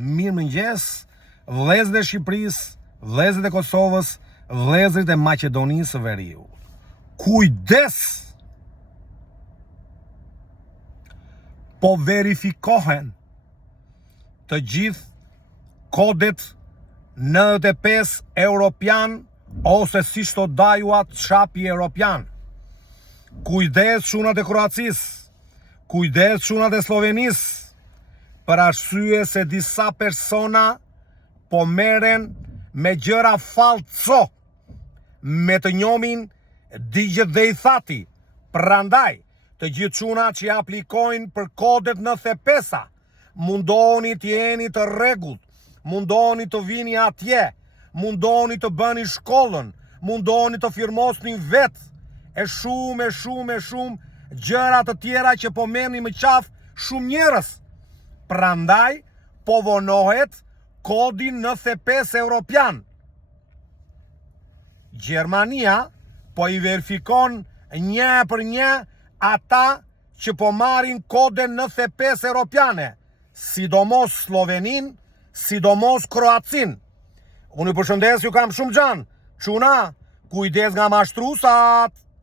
Mirë mëngjes, vëllezërit e Shqipërisë, vëllezërit e Kosovës, vëllezërit e Maqedonisë së Veriut. Kujdes! Po verifikohen të gjithë kodet 95 europian ose si shto dajuat shapi europian. Kujdes shunat e Kroacisë, kujdes shunat e Slovenisë, për arsye se disa persona po merren me gjëra falso, me të njomin digjet dhe i thati. Prandaj, të gjithë çunat që aplikojnë për kodet 95-a, mundoni të jeni të rregullt, mundoni të vini atje, mundoni të bëni shkollën, mundoni të firmosni vetë, e shumë gjëra të tjera që po merrni më qafë shumë njerëz. Prandaj, po vonohet kodi 95 europian. Gjermania po i verifikon një për një ata që po marrin kode 95 europiane, sidomos Slovenin, sidomos Kroacin. Unë i përshëndes, ju kam shumë gjanë. Çuna, kujdes nga mashtrusat.